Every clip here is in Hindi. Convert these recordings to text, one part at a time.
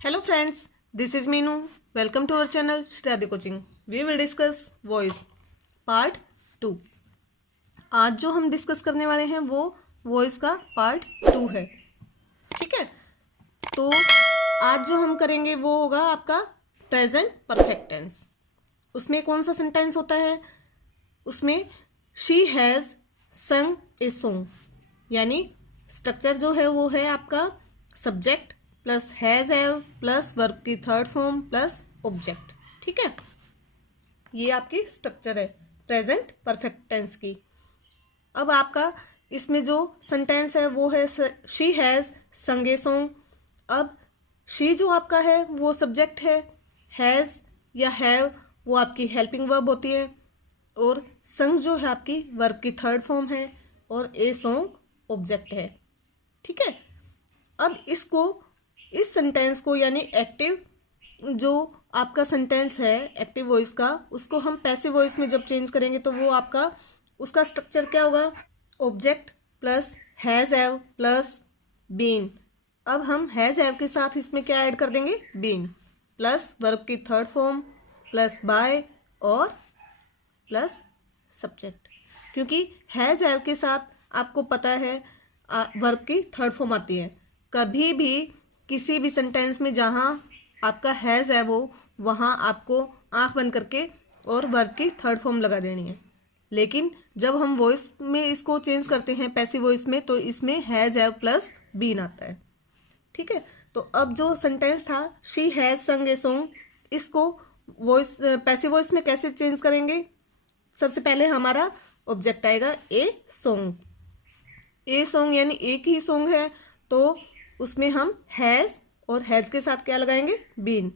Hello friends, this is Meenu. Welcome to our channel Shradhi Coaching. We will discuss voice part 2. आज जो हम डिस्कस करने वाले हैं वो वॉइस का पार्ट 2 है. ठीक है, तो आज जो हम करेंगे वो होगा आपका प्रेजेंट परफेक्ट टेंस. उसमें कौन सा सेंटेंस होता है? उसमें शी हैज़ संग ए सॉन्ग, यानी स्ट्रक्चर जो है वो है आपका subject plus has have plus verb की थर्ड फॉर्म प्लस ऑब्जेक्ट. ठीक है, ये आपकी स्ट्रक्चर है प्रेजेंट परफेक्ट टेंस की. अब आपका इसमें जो सेंटेंस है वो है शी हैज़ संग ए सॉन्ग. अब शी जो आपका है वो सब्जेक्ट है, हैज़ या हैव वो आपकी हेल्पिंग वर्ब होती है, और संग जो है आपकी वर्ब की थर्ड फॉर्म है, और ए सॉन्ग ऑब्जेक्ट है. ठीक है, अब इस सेंटेंस को यानी एक्टिव जो आपका सेंटेंस है एक्टिव वॉइस का, उसको हम पैसिव वॉइस में जब चेंज करेंगे तो वो आपका उसका स्ट्रक्चर क्या होगा? Object plus has have plus been. अब हम हैज़ हैव के साथ इसमें क्या ऐड कर देंगे? बीन प्लस वर्ब की थर्ड फॉर्म प्लस बाय और प्लस सब्जेक्ट. क्योंकि हैज़ हैव के साथ आपको पता है वर्ब की थर्ड फॉर्म आती है. कभी भी किसी भी सेंटेंस में जहाँ आपका हैज़ है वो वहाँ आपको आंख बंद करके और वर्ब की थर्ड फॉर्म लगा देनी है. लेकिन जब हम वॉइस में इसको चेंज करते हैं पैसिव वॉइस में, तो इसमें हैज़ हैव प्लस बीन आता है. ठीक है, तो अब जो सेंटेंस था शी हैज़ संग ए सॉन्ग, इसको वॉइस पैसिव वॉइस में कैसे चेंज करेंगे? सबसे पहले हमारा ऑब्जेक्ट आएगा ए सॉन्ग. ए सॉन्ग यानी एक ही सॉन्ग है, तो उसमें हम हैज़ और हैज़ के साथ क्या लगाएंगे? बीन.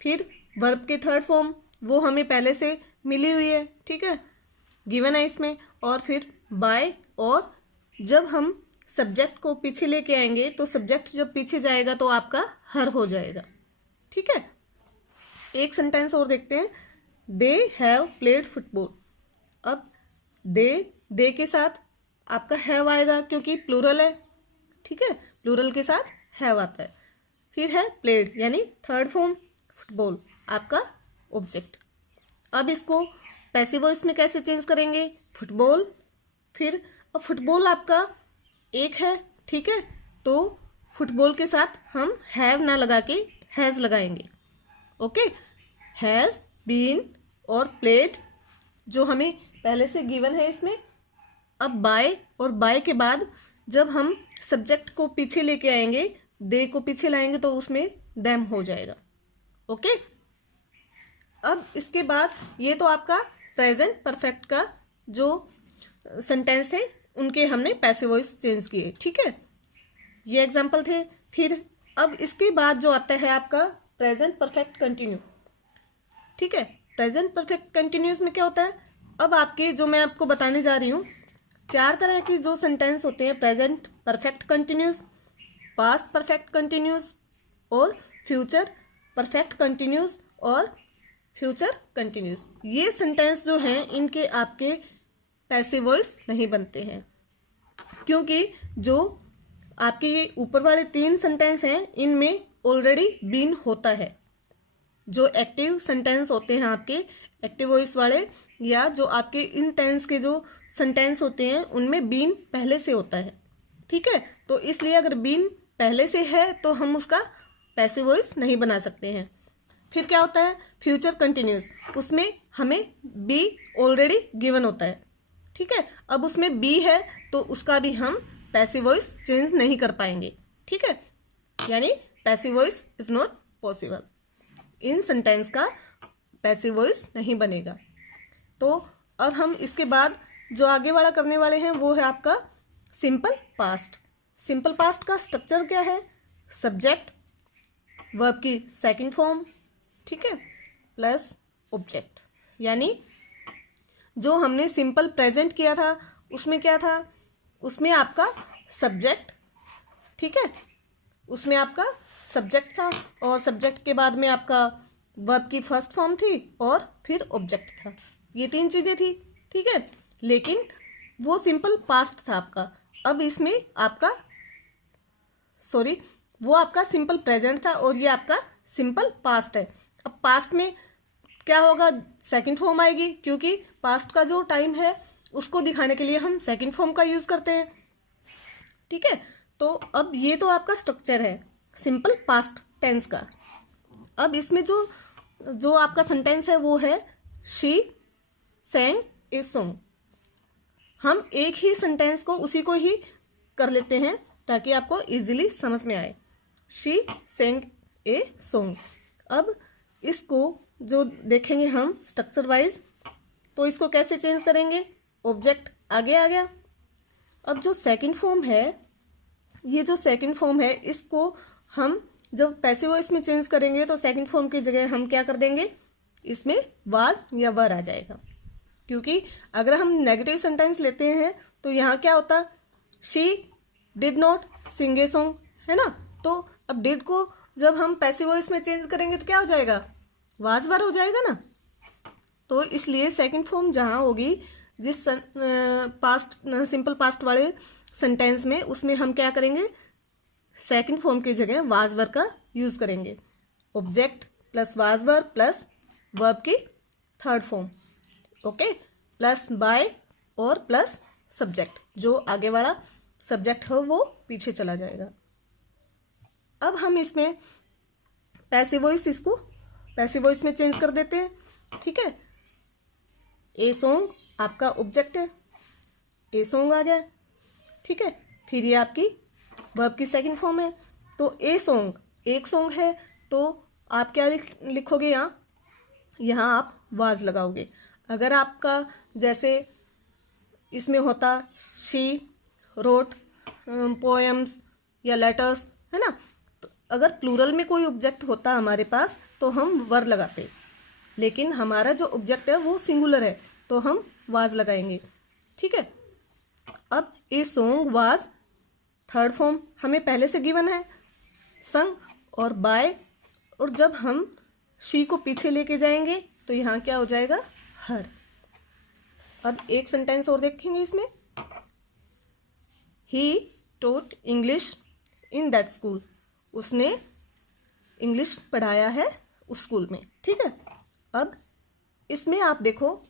फिर वर्ब की थर्ड फॉर्म वो हमें पहले से मिली हुई है, ठीक है, गिवन है इसमें, और फिर बाय. और जब हम सब्जेक्ट को पीछे लेके आएंगे तो सब्जेक्ट जब पीछे जाएगा तो आपका हर हो जाएगा. ठीक है, एक सेंटेंस और देखते हैं. They have played football. अब दे के साथ आपका हैव आएगा क्योंकि प्लूरल है. ठीक है, प्लूरल के साथ हैव आता है. फिर है प्लेड यानी थर्ड फॉर्म फुटबॉल, आपका ऑब्जेक्ट. अब इसको पैसिव वॉइस में कैसे चेंज करेंगे? फुटबॉल. फिर अब फुटबॉल आपका एक है, ठीक है, तो फुटबॉल के साथ हम हैव ना लगा के हैज़ लगाएंगे. ओके, हैज़ बीन और प्लेड जो हमें पहले से गिवन है इसमें. अब बाय, और बाय के बाद जब हम सब्जेक्ट को पीछे लेके आएंगे, दे को पीछे लाएंगे तो उसमें देम हो जाएगा. ओके, अब इसके बाद ये तो आपका प्रेजेंट परफेक्ट का जो सेंटेंस है उनके हमने पैसिव वॉइस चेंज किए. ठीक है, ये एग्जांपल थे. फिर अब इसके बाद जो आता है आपका प्रेजेंट परफेक्ट कंटिन्यू. ठीक है, प्रेजेंट परफेक्ट कंटिन्यूस में क्या होता है? अब आपके जो मैं आपको बताने जा रही हूँ, 4 तरह की जो सेंटेंस होते हैं, present perfect continuous, past perfect continuous और फ्यूचर परफेक्ट कंटिन्यूस और फ्यूचर कंटिन्यूस. ये सेंटेंस जो हैं इनके आपके पैसिव वॉइस नहीं बनते हैं, क्योंकि जो आपके ये ऊपर वाले 3 सेंटेंस हैं इनमें ऑलरेडी बीन होता है. जो एक्टिव सेंटेंस होते हैं आपके एक्टिव वॉइस वाले, या जो आपके इन टेंस के जो सेंटेंस होते हैं उनमें बीन पहले से होता है. ठीक है, तो इसलिए अगर बीन पहले से है तो हम उसका पैसिव वॉइस नहीं बना सकते हैं. फिर क्या होता है? Future continuous. उसमें हमें बी ऑलरेडी गिवन होता है. ठीक है, अब उसमें बी है तो उसका भी हम पैसिव वॉइस चेंज नहीं कर पाएंगे. ठीक है, यानी passive voice is not possible. In sentence का पैसिव वॉइस नहीं बनेगा. तो अब हम इसके बाद जो आगे वाला करने वाले हैं वो है आपका सिंपल पास्ट. सिंपल पास्ट का स्ट्रक्चर क्या है? सब्जेक्ट, वर्ब की सेकंड फॉर्म, ठीक है, प्लस ऑब्जेक्ट. यानी जो हमने सिंपल प्रेजेंट किया था उसमें क्या था? उसमें आपका सब्जेक्ट, ठीक है, उसमें आपका सब्जेक्ट था, और सब्जेक्ट के बाद में आपका वर्ब की फर्स्ट फॉर्म थी और फिर ऑब्जेक्ट था. ये 3 चीज़ें थी. ठीक है, लेकिन वो सिंपल पास्ट था आपका. अब इसमें आपका वो आपका सिंपल प्रेजेंट था और ये आपका सिंपल पास्ट है। अब पास्ट में क्या होगा, सेकंड फॉर्म आएगी, क्योंकि पास्ट का जो टाइम है उसको दिखाने के लिए हम सेकंड फॉर्म का यूज करते हैं। ठीक है, तो अब ये तो आपका स्ट्रक्चर है सिंपल पास्ट टेंस का। अब इसमें जो जो आपका सेंटेंस है वो है शी सेंग ए सॉन्ग। हम एक ही सेंटेंस को उसी को ही कर लेते हैं ताकि आपको इजीली समझ में आए। She sang a song. अब इसको जो देखेंगे हम स्ट्रक्चर वाइज, तो इसको कैसे चेंज करेंगे, ऑब्जेक्ट आगे आ गया। अब जो सेकंड फॉर्म है, ये जो सेकंड फॉर्म है इसको हम जब पैसिव वॉइस में चेंज करेंगे तो सेकंड फॉर्म की जगह हम क्या कर देंगे, इसमें वाज या वर आ जाएगा। क्योंकि अगर हम नेगेटिव सेंटेंस लेते हैं तो यहाँ क्या होता, she did not sing a song, है ना। तो अब डिड को जब हम पैसिव वॉइस में चेंज करेंगे तो क्या हो जाएगा, वाज वर हो जाएगा ना। तो इसलिए सेकंड फॉर्म जहाँ होगी जिस पास्ट सिंपल पास्ट वाले सेंटेंस में, उसमें हम क्या करेंगे, सेकंड फॉर्म की जगह वाज वर का यूज करेंगे। Object plus was were plus verb की third form, okay, plus by और प्लस सब्जेक्ट। जो आगे वाला सब्जेक्ट हो वो पीछे चला जाएगा। अब हम इसमें पैसिव वॉइस, इसको पैसिव वॉइस में चेंज कर देते हैं। ठीक है, ए सॉन्ग आपका ऑब्जेक्ट है, ए सॉन्ग आ गया। ठीक है, फिर ये आपकी वर्ब की सेकंड फॉर्म है। तो ए सॉन्ग एक सॉन्ग है, तो आप क्या लिखोगे, यहाँ आप वाज लगाओगे। अगर आपका जैसे इसमें होता शी रोट पोएम्स या लेटर्स, है ना, तो अगर प्लूरल में कोई ऑब्जेक्ट होता हमारे पास तो हम वर लगाते, लेकिन हमारा जो ऑब्जेक्ट है वो सिंगुलर है तो हम वाज लगाएंगे। ठीक है, अब a song was third form हमें पहले से गिवन है, संग और बाय, और जब हम शी को पीछे लेके जाएंगे तो यहाँ क्या हो जाएगा, हर। अब एक सेंटेंस और देखेंगे इसमें, he taught English in that school. उसने इंग्लिश पढ़ाया है उस स्कूल में। ठीक है, अब इसमें आप देखो,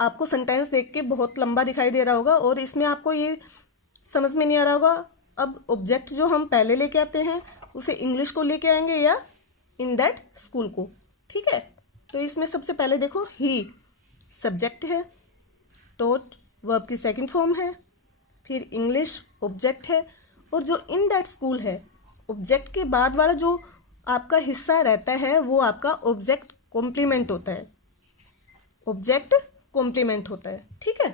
आपको सेंटेंस देख के बहुत लंबा दिखाई दे रहा होगा और इसमें आपको ये समझ में नहीं आ रहा होगा। अब ऑब्जेक्ट जो हम पहले लेके आते हैं उसे इंग्लिश को लेके आएंगे या इन दैट स्कूल को। ठीक है, तो इसमें सबसे पहले देखो, ही सब्जेक्ट है, टॉट वर्ब की सेकंड फॉर्म है, फिर इंग्लिश ऑब्जेक्ट है, और जो इन दैट स्कूल है, ऑब्जेक्ट के बाद वाला जो आपका हिस्सा रहता है वो आपका ऑब्जेक्ट कॉम्प्लीमेंट होता है, ऑब्जेक्ट कॉम्प्लीमेंट होता है। ठीक है,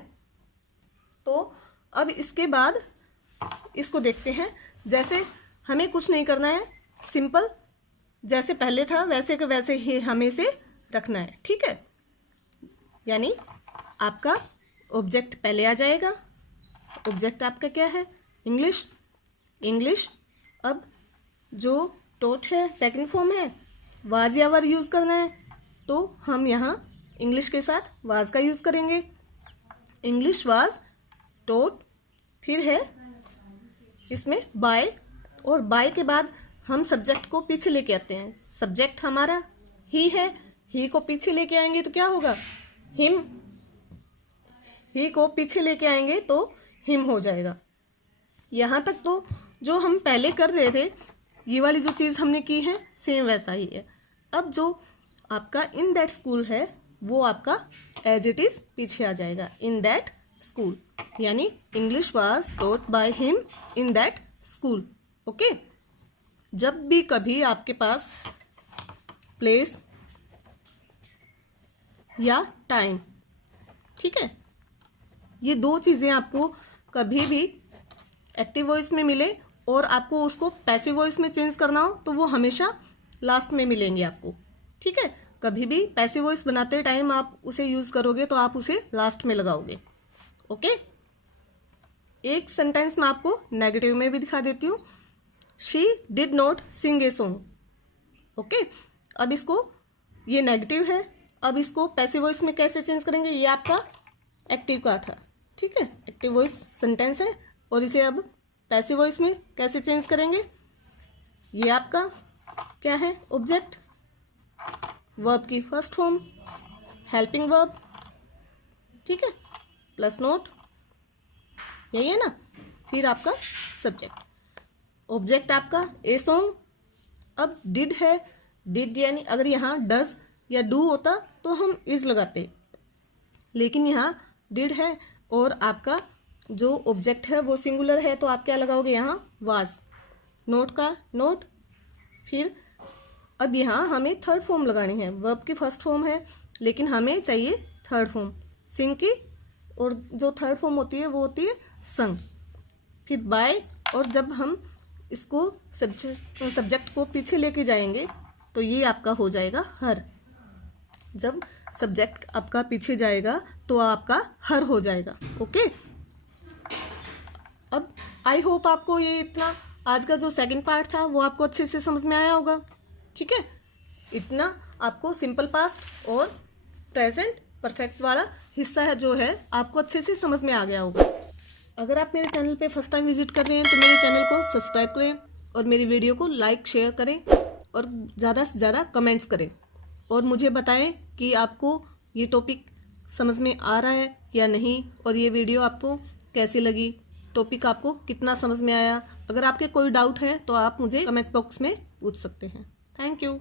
तो अब इसके बाद इसको देखते हैं। जैसे हमें कुछ नहीं करना है, सिंपल जैसे पहले था वैसे के वैसे ही हमें इसे रखना है। ठीक है, यानी आपका ऑब्जेक्ट पहले आ जाएगा। ऑब्जेक्ट आपका क्या है, इंग्लिश, इंग्लिश। अब जो टॉट है सेकंड फॉर्म है, वाज या वर यूज़ करना है तो हम यहाँ इंग्लिश के साथ वाज का यूज़ करेंगे। इंग्लिश वाज टॉट, फिर है इसमें बाय, और बाय के बाद हम सब्जेक्ट को पीछे लेके आते हैं। सब्जेक्ट हमारा ही है, ही को पीछे लेके आएंगे तो क्या होगा, हिम। ही को पीछे लेके आएंगे तो हिम हो जाएगा। यहाँ तक तो जो हम पहले कर रहे थे, ये वाली जो चीज़ हमने की है सेम वैसा ही है। अब जो आपका इन दैट स्कूल है वो आपका एज इट इज़ पीछे आ जाएगा, इन दैट स्कूल, यानी English was taught by him in that school. Okay, जब भी कभी आपके पास प्लेस या टाइम, ठीक है, ये दो चीज़ें आपको कभी भी एक्टिव वॉइस में मिले और आपको उसको पैसिव वॉइस में चेंज करना हो तो वो हमेशा लास्ट में मिलेंगे आपको। ठीक है, कभी भी पैसिव वॉइस बनाते टाइम आप उसे यूज़ करोगे तो आप उसे लास्ट में लगाओगे। ओके, एक सेंटेंस मैं आपको नेगेटिव में भी दिखा देती हूँ, she did not sing a song. Okay, अब इसको, ये नेगेटिव है, अब इसको पैसिव वॉइस में कैसे चेंज करेंगे, ये आपका एक्टिव का था। ठीक है, एक्टिव वॉइस सेंटेंस है और इसे अब पैसिव वॉइस में कैसे चेंज करेंगे, ये आपका क्या है, ऑब्जेक्ट, वर्ब की फर्स्ट फॉर्म, हेल्पिंग वर्ब, ठीक है, प्लस नोट, यही है ना। फिर आपका सब्जेक्ट, ऑब्जेक्ट आपका ए सॉन्ग। अब डिड है, डिड यानी अगर यहाँ डज या डू होता तो हम इज लगाते, लेकिन यहाँ डिड है और आपका जो ऑब्जेक्ट है वो सिंगुलर है, तो आप क्या लगाओगे यहाँ, वाज। नोट का नोट। फिर अब यहाँ हमें थर्ड फॉर्म लगानी है, वर्ब की फर्स्ट फॉर्म है लेकिन हमें चाहिए थर्ड फॉर्म सिंग की, और जो थर्ड फॉर्म होती है वो होती है संग। फिर बाय, और जब हम इसको सब्जेक्ट को पीछे लेके जाएंगे तो ये आपका हो जाएगा हर। जब सब्जेक्ट आपका पीछे जाएगा तो आपका हर हो जाएगा। ओके, अब आई होप आपको ये इतना आज का जो सेकंड पार्ट था वो आपको अच्छे से समझ में आया होगा। ठीक है, इतना आपको सिंपल पास्ट और प्रेजेंट परफेक्ट वाला हिस्सा है जो है आपको अच्छे से समझ में आ गया होगा। अगर आप मेरे चैनल पे फर्स्ट टाइम विजिट कर रहे हैं तो मेरे चैनल को सब्सक्राइब करें और मेरी वीडियो को लाइक शेयर करें और ज़्यादा से ज़्यादा कमेंट्स करें, और मुझे बताएं कि आपको ये टॉपिक समझ में आ रहा है या नहीं, और ये वीडियो आपको कैसी लगी, टॉपिक आपको कितना समझ में आया। अगर आपके कोई डाउट है तो आप मुझे कमेंट बॉक्स में पूछ सकते हैं। Thank you.